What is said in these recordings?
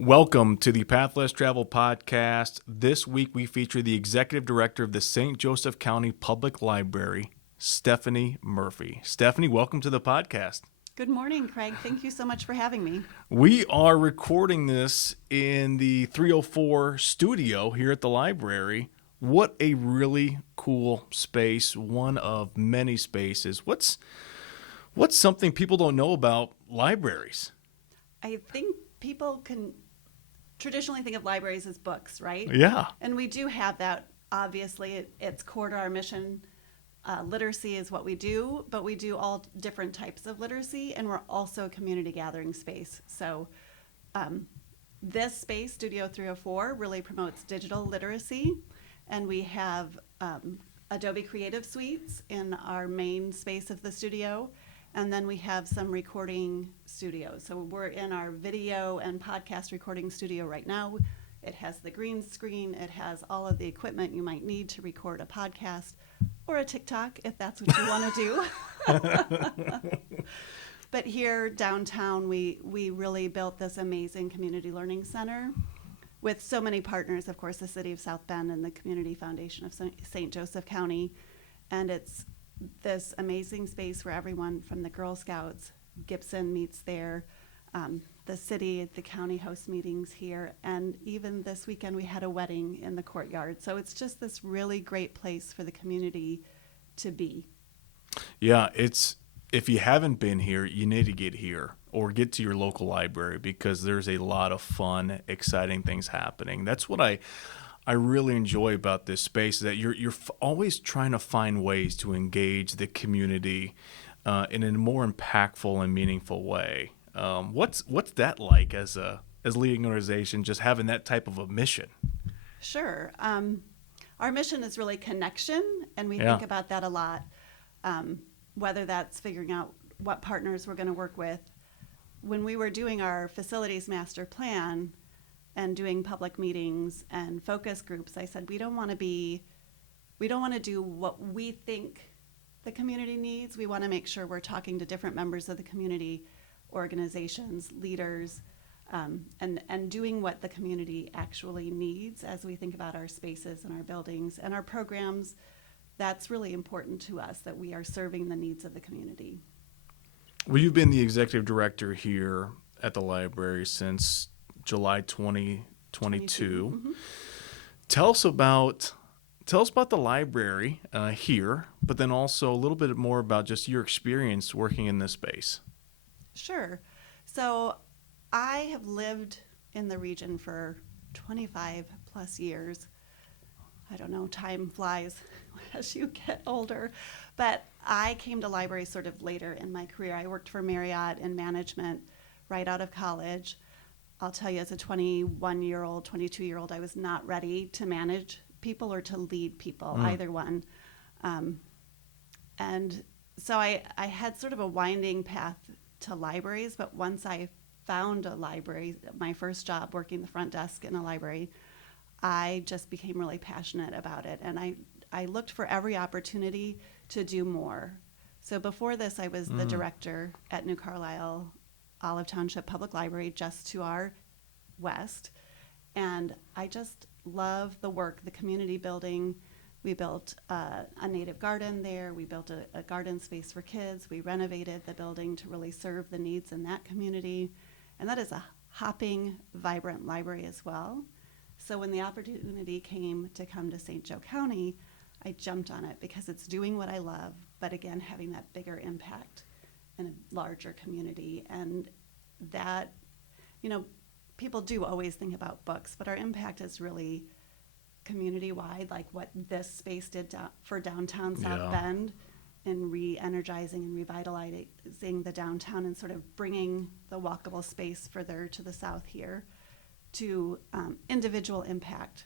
Welcome to the Path Less Travel podcast. This week we feature the Executive Director of the St. Joseph County Public Library, Stephanie Murphy. Stephanie, welcome to the podcast. Good morning, Craig. Thank you so much for having me. We are recording this in the 304 studio here at the library. What a really cool space, one of many spaces. What's something people don't know about libraries? I think people can traditionally think of libraries as books, right? Yeah. And we do have that. Obviously, it's core to our mission. Literacy is what we do, but we do all different types of literacy, and we're also a community gathering space. So this space, Studio 304, really promotes digital literacy, and we have Adobe Creative Suites in our main space of the studio, and then we have some recording studios. So we're in our video and podcast recording studio right now. It has the green screen. It has all of the equipment you might need to record a podcast or a TikTok if that's what you want to do. But here downtown, we really built this amazing community learning center with so many partners, of course, the City of South Bend and the Community Foundation of St. Joseph County. And it's this amazing space where everyone from the Girl Scouts, Gibson meets there, the city, the county hosts meetings here, and even this weekend we had a wedding in the courtyard. So it's just this really great place for the community to be. Yeah, if you haven't been here, you need to get here or get to your local library because there's a lot of fun, exciting things happening. That's what I really enjoy about this space, that you're always trying to find ways to engage the community in a more impactful and meaningful way. What's that like as leading an organization, just having that type of a mission? Sure. Our mission is really connection, and we think about that a lot, whether that's figuring out what partners we're going to work with. When we were doing our facilities master plan and doing public meetings and focus groups, I said, we don't want to do what we think the community needs. We want to make sure we're talking to different members of the community, organizations, leaders, and doing what the community actually needs as we think about our spaces and our buildings and our programs. That's really important to us, that we are serving the needs of the community. Well, you've been the executive director here at the library since July 2022. Mm-hmm. Tell us about the library here, but then also a little bit more about just your experience working in this space. Sure. So I have lived in the region for 25 plus years. I don't know, time flies as you get older. But I came to libraries sort of later in my career. I worked for Marriott in management right out of college. I'll tell you, as a 21-year-old, 22-year-old, I was not ready to manage people or to lead people, either one. And so I had sort of a winding path to libraries, but once I found a library, my first job working the front desk in a library, I just became really passionate about it. And I looked for every opportunity to do more. So before this, I was the director at New Carlisle Olive Township Public Library, just to our west. And I just love the work, the community building. We built a native garden there. We built a garden space for kids. We renovated the building to really serve the needs in that community. And that is a hopping, vibrant library as well. So when the opportunity came to come to St. Joe County, I jumped on it because it's doing what I love, but again, having that bigger impact in a larger community. And that, people do always think about books, but our impact is really community-wide, like what this space did for downtown South Bend in re-energizing and revitalizing the downtown and sort of bringing the walkable space further to the south here to individual impact.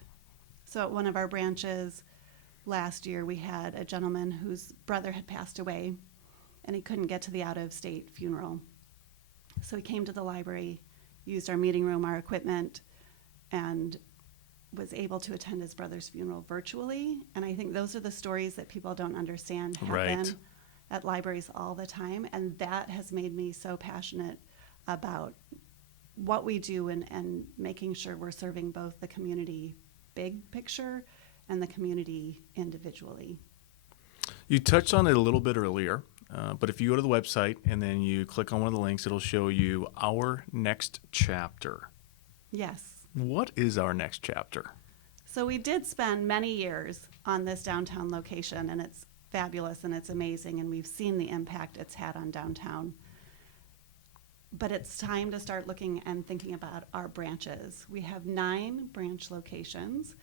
So at one of our branches last year, we had a gentleman whose brother had passed away, and he couldn't get to the out-of-state funeral. So he came to the library, used our meeting room, our equipment, and was able to attend his brother's funeral virtually. And I think those are the stories that people don't understand happen at libraries all the time. And that has made me so passionate about what we do and making sure we're serving both the community big picture and the community individually. You touched on it a little bit earlier, but if you go to the website and then you click on one of the links, it'll show you our next chapter. Yes. What is our next chapter? So we did spend many years on this downtown location, and it's fabulous and it's amazing, and we've seen the impact it's had on downtown. But it's time to start looking and thinking about our branches. We have 9 branch locations.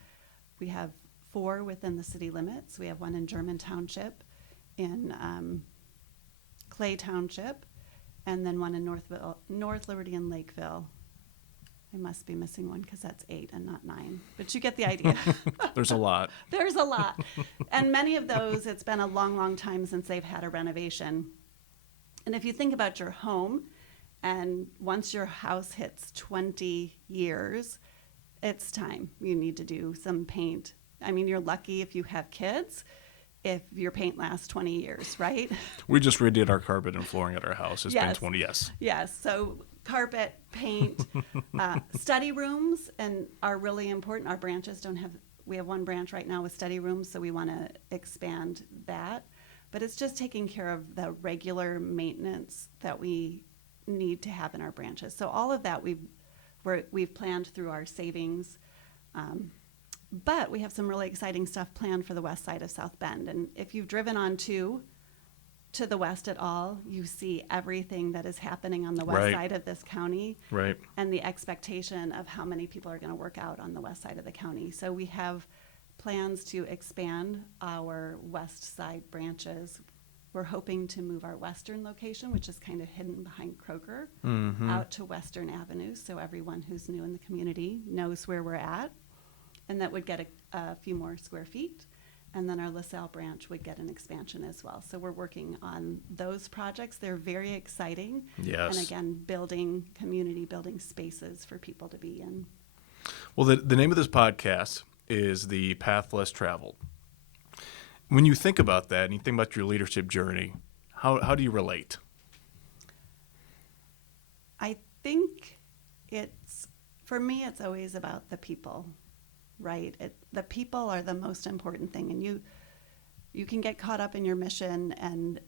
We have 4 within the city limits. We have one in German Township, in Clay Township, and then one in North Liberty and Lakeville. I must be missing one because that's 8 and not 9. But you get the idea. There's a lot. There's a lot. And many of those, it's been a long, long time since they've had a renovation. And if you think about your home, and once your house hits 20 years, it's time. You need to do some paint. I mean, you're lucky if you have kids, if your paint lasts 20 years, right? We just redid our carpet and flooring at our house. It's been Yes. 20, yes. Yes, so carpet, paint, study rooms and are really important. Our branches don't have, we have one branch right now with study rooms, so we want to expand that. But it's just taking care of the regular maintenance that we need to have in our branches. So all of that we've planned through our savings. But we have some really exciting stuff planned for the west side of South Bend. And if you've driven on to the west at all, you see everything that is happening on the west Right. side of this county, Right. and the expectation of how many people are going to work out on the west side of the county. So we have plans to expand our west side branches. We're hoping to move our western location, which is kind of hidden behind Kroger, out to Western Avenue, so everyone who's new in the community knows where we're at. And that would get a few more square feet. And then our LaSalle branch would get an expansion as well. So we're working on those projects. They're very exciting. Yes. And again, building community, building spaces for people to be in. Well, the name of this podcast is The Path Less Traveled. When you think about that and you think about your leadership journey, how do you relate? I think for me, it's always about the people, right? The people are the most important thing. And you can get caught up in your mission and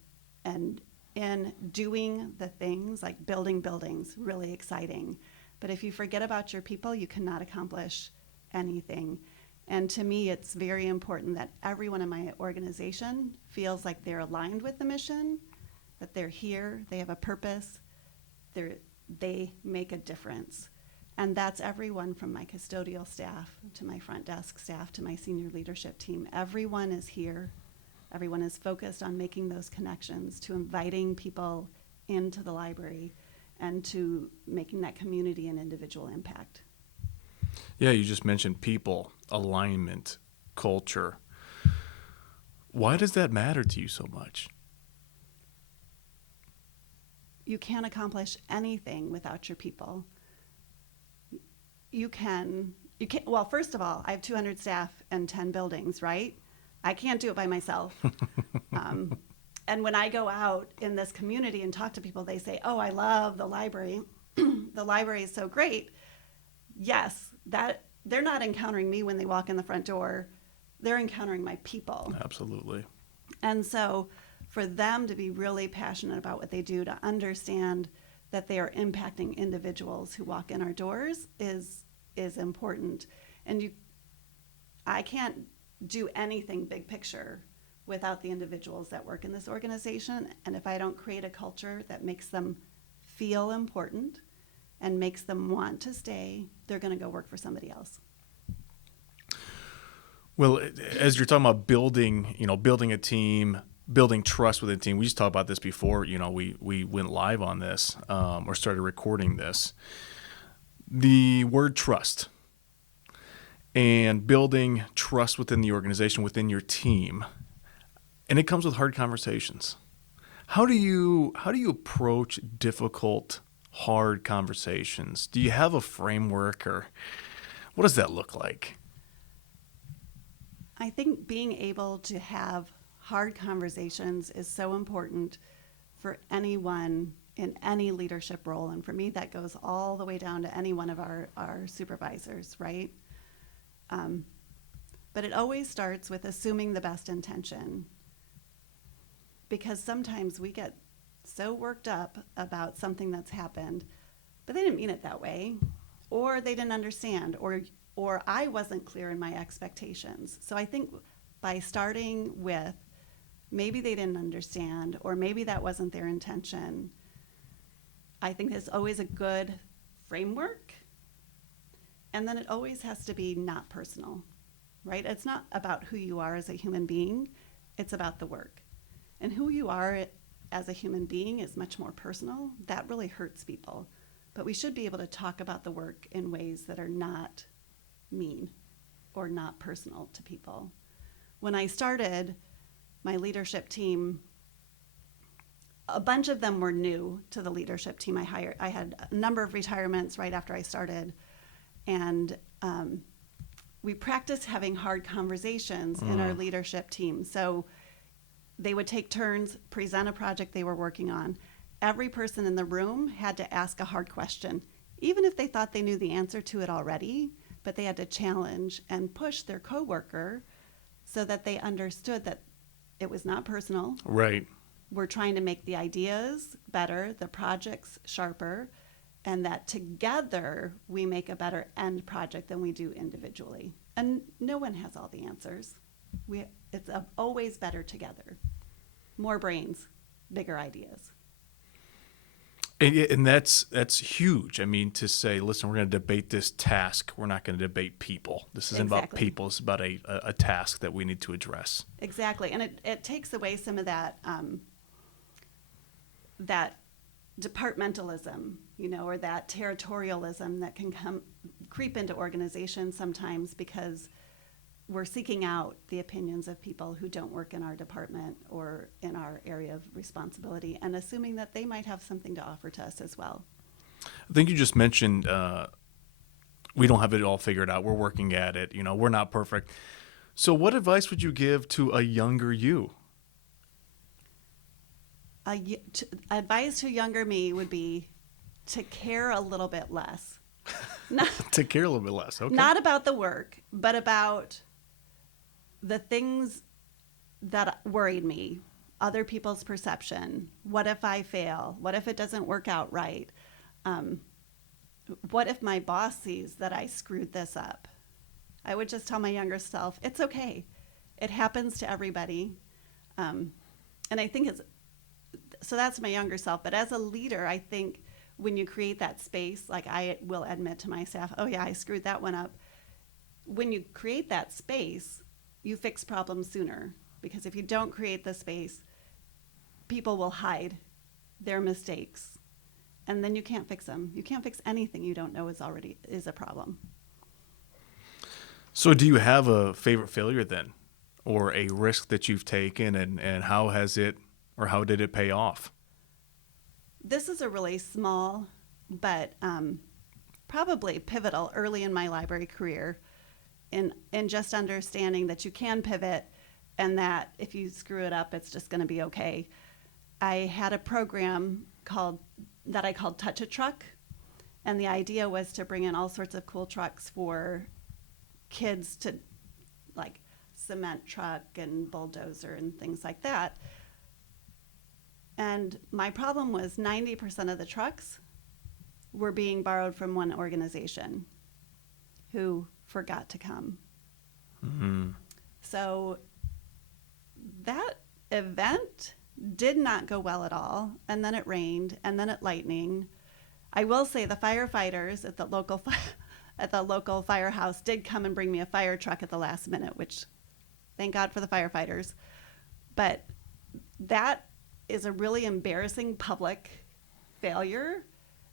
in doing the things like building buildings, really exciting. But if you forget about your people, you cannot accomplish anything. And to me, it's very important that everyone in my organization feels like they're aligned with the mission, that they're here, they have a purpose, they make a difference. And that's everyone from my custodial staff to my front desk staff to my senior leadership team. Everyone is here. Everyone is focused on making those connections, to inviting people into the library, and to making that community an individual impact. Yeah, you just mentioned people, alignment, culture. Why does that matter to you so much? You can't accomplish anything without your people. You can, well, first of all, I have 200 staff and 10 buildings, right? I can't do it by myself. And when I go out in this community and talk to people, they say, oh, I love the library. The library is so great. Yes, that they're not encountering me when they walk in the front door. They're encountering my people. Absolutely. And so for them to be really passionate about what they do, to understand that they are impacting individuals who walk in our doors is important. And I can't do anything big picture without the individuals that work in this organization. And if I don't create a culture that makes them feel important and makes them want to stay, they're going to go work for somebody else. Well, as you're talking about building a team, building trust with a team, we just talked about this before, we went live on this or started recording this. The word trust and building trust within the organization, within your team, and it comes with hard conversations. How do you approach difficult, hard conversations? Do you have a framework, or what does that look like? I think being able to have hard conversations is so important for anyone in any leadership role. And for me, that goes all the way down to any one of our supervisors, right? But it always starts with assuming the best intention, because sometimes we get so worked up about something that's happened, but they didn't mean it that way, or they didn't understand, or I wasn't clear in my expectations. So I think by starting with maybe they didn't understand, or maybe that wasn't their intention, I think there's always a good framework. And then it always has to be not personal, right? It's not about who you are as a human being, it's about the work. And who you are as a human being is much more personal. That really hurts people. But we should be able to talk about the work in ways that are not mean or not personal to people. When I started my leadership team, a bunch of them were new to the leadership team. I had a number of retirements right after I started, and we practiced having hard conversations in our leadership team. So they would take turns, present a project they were working on. Every person in the room had to ask a hard question, even if they thought they knew the answer to it already, but they had to challenge and push their coworker so that they understood that it was not personal. Right. We're trying to make the ideas better, the projects sharper, and that together we make a better end project than we do individually. And no one has all the answers. It's always better together. More brains, bigger ideas. And that's huge. I mean, to say, listen, we're going to debate this task. We're not going to debate people. This isn't about people. It's about a task that we need to address. Exactly. And it takes away some of that that departmentalism, or that territorialism that can creep into organizations sometimes, because we're seeking out the opinions of people who don't work in our department or in our area of responsibility, and assuming that they might have something to offer to us as well. I think you just mentioned we don't have it all figured out. We're working at it. We're not perfect. So what advice would you give to a younger you? Advice to younger me would be to care a little bit less. To care a little bit less, okay. Not about the work, but about the things that worried me, other people's perception. What if I fail? What if it doesn't work out right? What if my boss sees that I screwed this up? I would just tell my younger self, it's okay. It happens to everybody. And I think so that's my younger self. But as a leader, I think when you create that space, like I will admit to my staff, oh yeah, I screwed that one up. When you create that space, you fix problems sooner. Because if you don't create the space, people will hide their mistakes. And then you can't fix them. You can't fix anything you don't know is a problem. So do you have a favorite failure then? Or a risk that you've taken, and how did it pay off? This is a really small, but probably pivotal early in my library career in just understanding that you can pivot, and that if you screw it up, it's just going to be okay. I had a program that I called Touch a Truck, and the idea was to bring in all sorts of cool trucks for kids to, like cement truck and bulldozer and things like that. And my problem was 90% of the trucks were being borrowed from one organization who forgot to come. Mm-hmm. So that event did not go well at all. And then it rained, and then it lightning. I will say the firefighters at the local firehouse did come and bring me a fire truck at the last minute, which thank God for the firefighters. But that is a really embarrassing public failure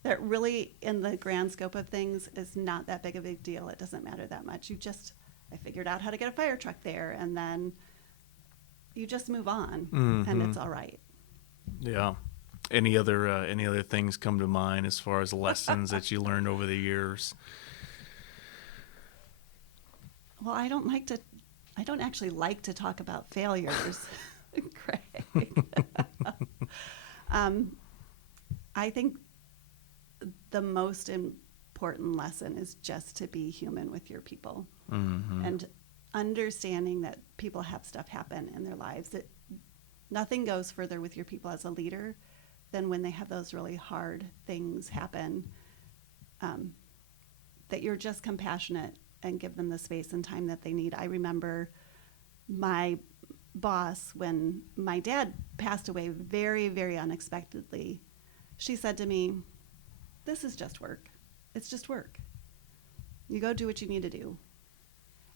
that really, in the grand scope of things, is not that big of a big deal. It doesn't matter that much. I figured out how to get a fire truck there, and then you just move on, and it's all right. Yeah. Any other things come to mind as far as lessons that you learned over the years? Well, I don't actually like to talk about failures, Craig. I think the most important lesson is just to be human with your people, and understanding that people have stuff happen in their lives. That nothing goes further with your people as a leader than when they have those really hard things happen, that you're just compassionate and give them the space and time that they need. I remember my boss, when my dad passed away very, very unexpectedly, she said to me, "This is just work. It's just work. You go do what you need to do."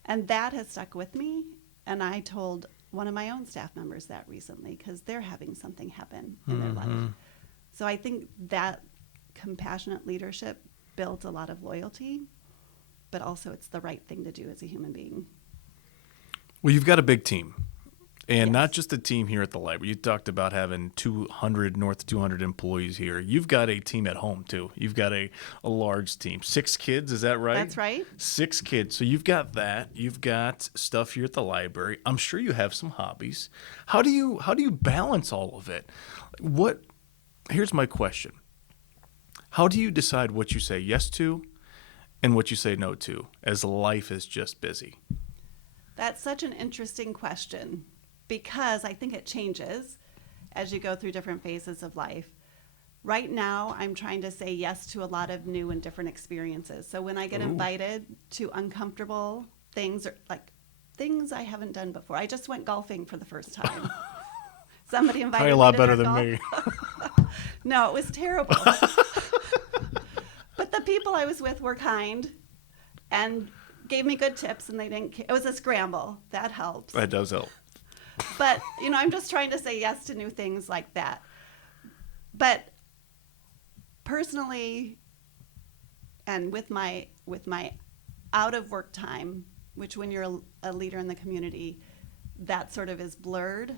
And that has stuck with me. And I told one of my own staff members that recently because they're having something happen in their life. So I think that compassionate leadership builds a lot of loyalty, but also it's the right thing to do as a human being. Well, you've got a big team. And Yes. not just a team here at the library. You talked about having north of 200 employees here. You've got a team at home, too. You've got a large team. 6 kids, is that right? That's right. 6 kids. So you've got that. You've got stuff here at the library. I'm sure you have some hobbies. How do you balance all of it? Here's my question. How do you decide what you say yes to and what you say no to as life is just busy? That's such an interesting question, because I think it changes as you go through different phases of life. Right now, I'm trying to say yes to a lot of new and different experiences. So when I get invited to uncomfortable things, or like things I haven't done before, I just went golfing for the first time. Somebody invited me. Probably a lot to better their than golf. me. No, it was terrible. But the people I was with were kind and gave me good tips, and they didn't care. It was a scramble. That helps. That does help. But, I'm just trying to say yes to new things like that. But personally, and with my out of work time, which when you're a leader in the community, that sort of is blurred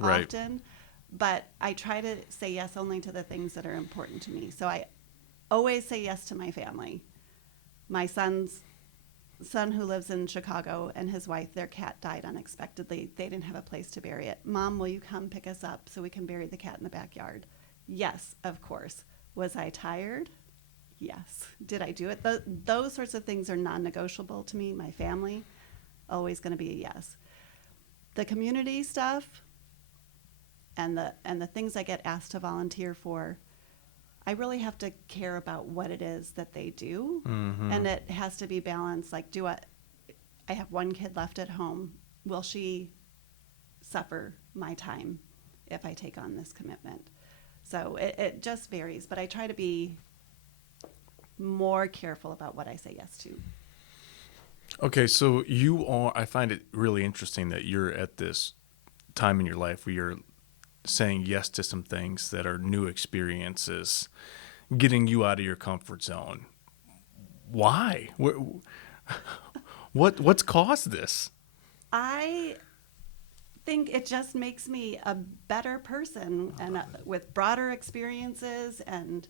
often. But I try to say yes only to the things that are important to me. So I always say yes to my family. My son who lives in Chicago, and his wife, their cat died unexpectedly. They didn't have a place to bury it. "Mom, will you come pick us up so we can bury the cat in the backyard?" Yes, of course. Was I tired? Yes. Did I do it? Those sorts of things are non-negotiable to me. My family, always going to be a yes. The community stuff and the things I get asked to volunteer for, I really have to care about what it is that they do. And it has to be balanced. Like, I have one kid left at home. Will she suffer my time if I take on this commitment? So it just varies, but I try to be more careful about what I say yes to. Okay, so I find it really interesting that you're at this time in your life where you're saying yes to some things that are new experiences, getting you out of your comfort zone. Why? What's caused this? I think it just makes me a better person, and with broader experiences, and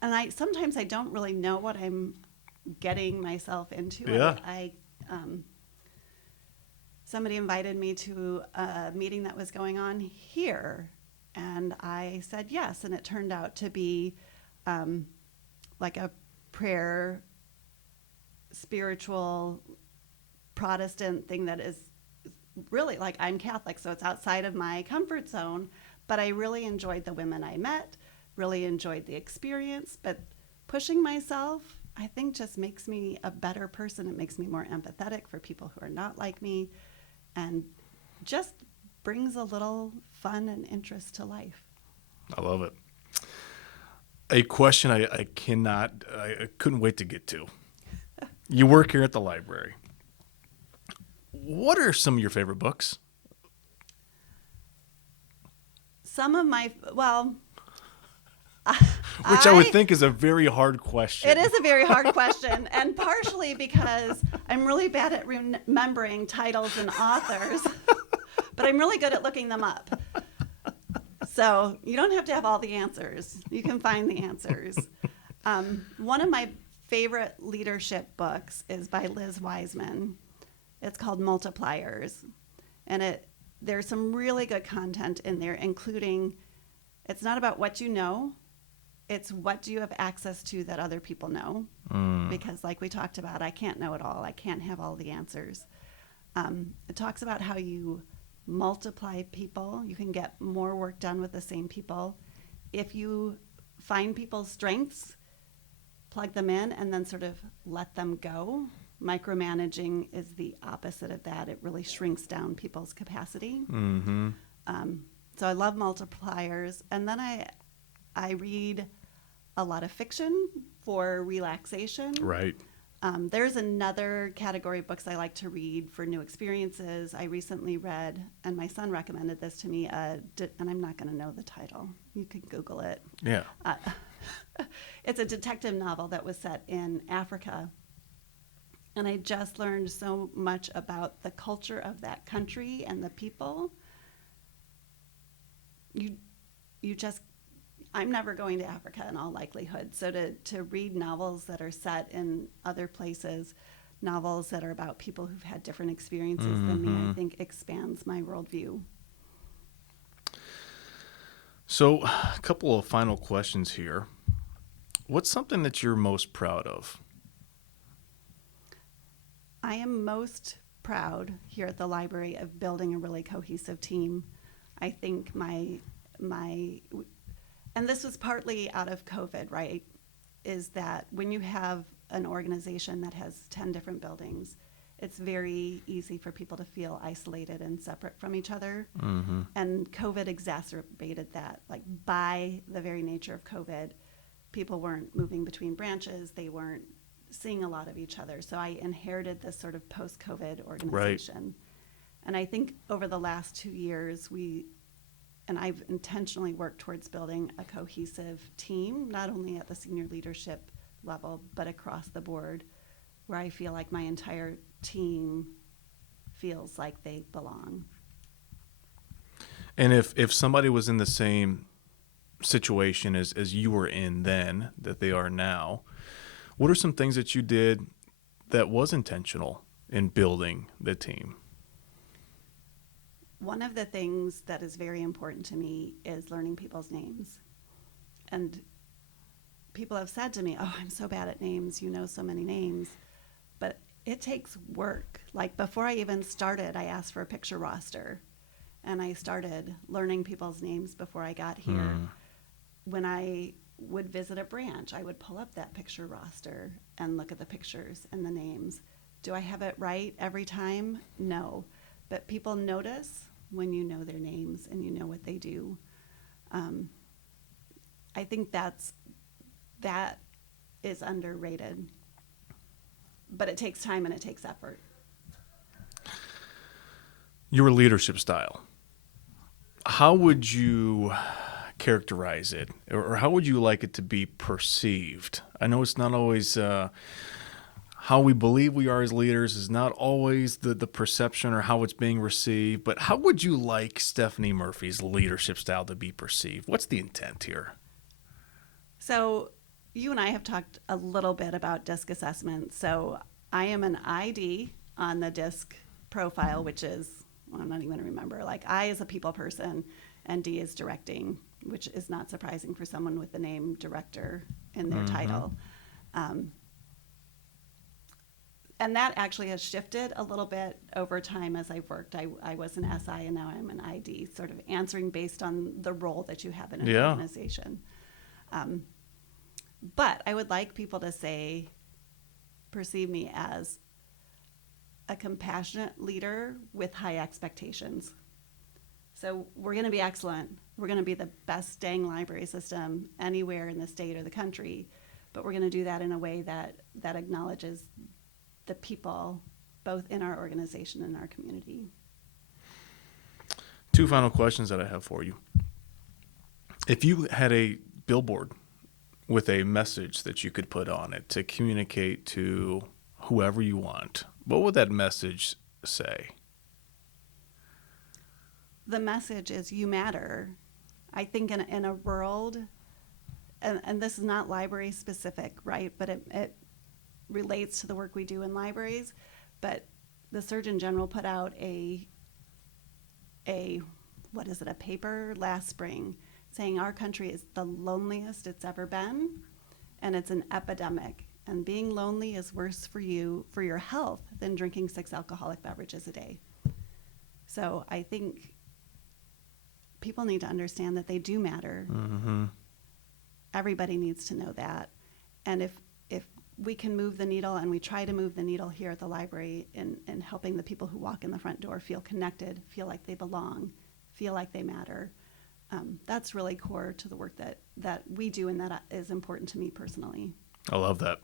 I sometimes I don't really know what I'm getting myself into. Yeah. Somebody invited me to a meeting that was going on here, and I said yes, and it turned out to be like a prayer, spiritual, Protestant thing that is really, like, I'm Catholic, so it's outside of my comfort zone, but I really enjoyed the women I met, really enjoyed the experience, but pushing myself, I think, just makes me a better person. It makes me more empathetic for people who are not like me, and just brings a little fun and interest to life. I love it. A question I couldn't wait to get to. You work here at the library. What are some of your favorite books? Some of my, well... Which I would think is a very hard question. It is a very hard question, and partially because I'm really bad at remembering titles and authors, but I'm really good at looking them up. So you don't have to have all the answers. You can find the answers. One of my favorite leadership books is by Liz Wiseman. It's called Multipliers, and there's some really good content in there, including it's not about what you know. It's what do you have access to that other people know? Because like we talked about, I can't know it all. I can't have all the answers. It talks about how you multiply people. You can get more work done with the same people. If you find people's strengths, plug them in, and then sort of let them go. Micromanaging is the opposite of that. It really shrinks down people's capacity. Mm-hmm. So I love multipliers. And then I read a lot of fiction for relaxation. Right. There's another category of books I like to read for new experiences. I recently read, and my son recommended this to me, and I'm not going to know the title. You can Google it. Yeah. It's a detective novel that was set in Africa. And I just learned so much about the culture of that country and the people. I'm never going to Africa in all likelihood. So to read novels that are set in other places, novels that are about people who've had different experiences than me, I think expands my worldview. So, a couple of final questions here. What's something that you're most proud of? I am most proud here at the library of building a really cohesive team. I think and this was partly out of COVID, right? Is that when you have an organization that has 10 different buildings, it's very easy for people to feel isolated and separate from each other. Mm-hmm. And COVID exacerbated that. Like by the very nature of COVID, people weren't moving between branches. They weren't seeing a lot of each other. So I inherited this sort of post-COVID organization. Right. And I think over the last 2 years, I've intentionally worked towards building a cohesive team, not only at the senior leadership level, but across the board, where I feel like my entire team feels like they belong. And if somebody was in the same situation as you were in then, that they are now, what are some things that you did that was intentional in building the team? One of the things that is very important to me is learning people's names. And people have said to me, "Oh, I'm so bad at names. You know so many names." But it takes work. Like before I even started, I asked for a picture roster. And I started learning people's names before I got here. When I would visit a branch, I would pull up that picture roster and look at the pictures and the names. Do I have it right every time? No. But people notice when you know their names and you know what they do. I think that is underrated. But it takes time and it takes effort. Your leadership style. How would you characterize it? Or how would you like it to be perceived? I know it's not always... how we believe we are as leaders is not always the perception or how it's being received, but how would you like Stephanie Murphy's leadership style to be perceived? What's the intent here? So you and I have talked a little bit about DISC assessment. So I am an ID on the DISC profile, which is, well, I'm not even going to remember, like I is a people person and D is directing, which is not surprising for someone with the name director in their title. And that actually has shifted a little bit over time as I've worked. I was an SI and now I'm an ID, sort of answering based on the role that you have in an organization. But I would like people to perceive me as a compassionate leader with high expectations. So we're going to be excellent. We're going to be the best dang library system anywhere in the state or the country. But we're going to do that in a way that acknowledges the people, both in our organization and our community. 2 final questions that I have for you. If you had a billboard with a message that you could put on it to communicate to whoever you want, what would that message say? The message is you matter. I think in a world, and this is not library specific, right? But it relates to the work we do in libraries, but the Surgeon General put out a paper last spring saying our country is the loneliest it's ever been, and it's an epidemic. And being lonely is worse for you, for your health, than drinking 6 alcoholic beverages a day. So I think people need to understand that they do matter. Mm-hmm. Everybody needs to know that. And if we can move the needle, and we try to move the needle here at the library in helping the people who walk in the front door feel connected, feel like they belong, feel like they matter, that's really core to the work that we do, and that is important to me personally. I love that.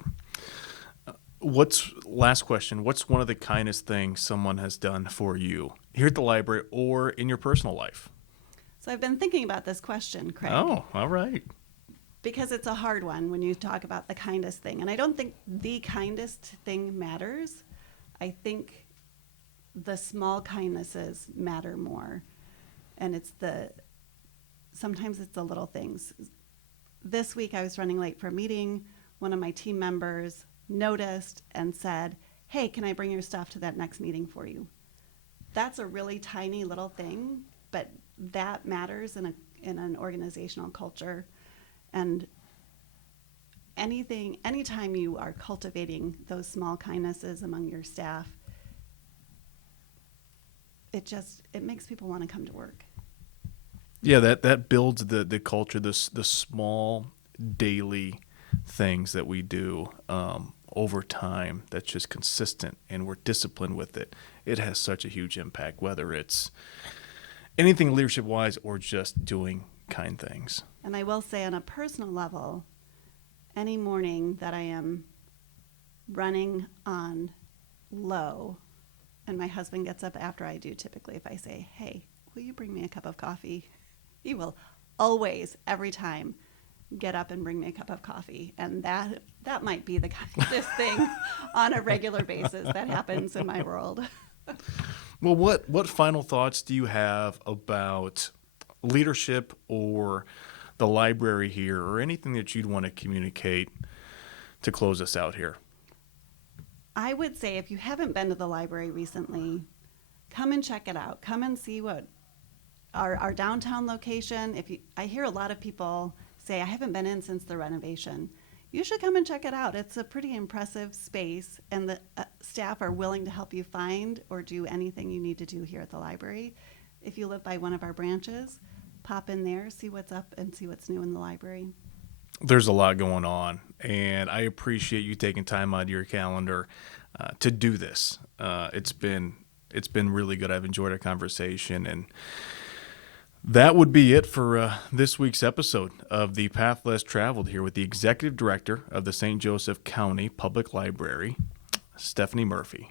Last question, what's one of the kindest things someone has done for you here at the library or in your personal life? So I've been thinking about this question, Craig. Oh, all right. Because it's a hard one when you talk about the kindest thing. And I don't think the kindest thing matters. I think the small kindnesses matter more. And sometimes it's the little things. This week I was running late for a meeting. One of my team members noticed and said, "Hey, can I bring your stuff to that next meeting for you?" That's a really tiny little thing, but that matters in an organizational culture. And anytime you are cultivating those small kindnesses among your staff, it makes people want to come to work. Yeah, that builds the culture, the small daily things that we do over time that's just consistent, and we're disciplined with it. It has such a huge impact, whether it's anything leadership-wise or just doing kind things. And I will say, on a personal level, any morning that I am running on low, and my husband gets up after I do, typically, if I say, "Hey, will you bring me a cup of coffee?" He will always, every time, get up and bring me a cup of coffee. And that might be the kindest thing on a regular basis that happens in my world. Well, what final thoughts do you have about leadership or the library here, or anything that you'd want to communicate to close us out here? I would say, if you haven't been to the library recently, come and check it out. Come and see what our downtown location. I hear a lot of people say, "I haven't been in since the renovation." You should come and check it out. It's a pretty impressive space, and the staff are willing to help you find or do anything you need to do here at the library. If you live by one of our branches, pop in there, see what's up, and see what's new in the library. There's a lot going on, and I appreciate you taking time out of your calendar to do this. It's been really good. I've enjoyed our conversation, and that would be it for this week's episode of The Path Less Traveled, here with the Executive Director of the St. Joseph County Public Library, Stephanie Murphy.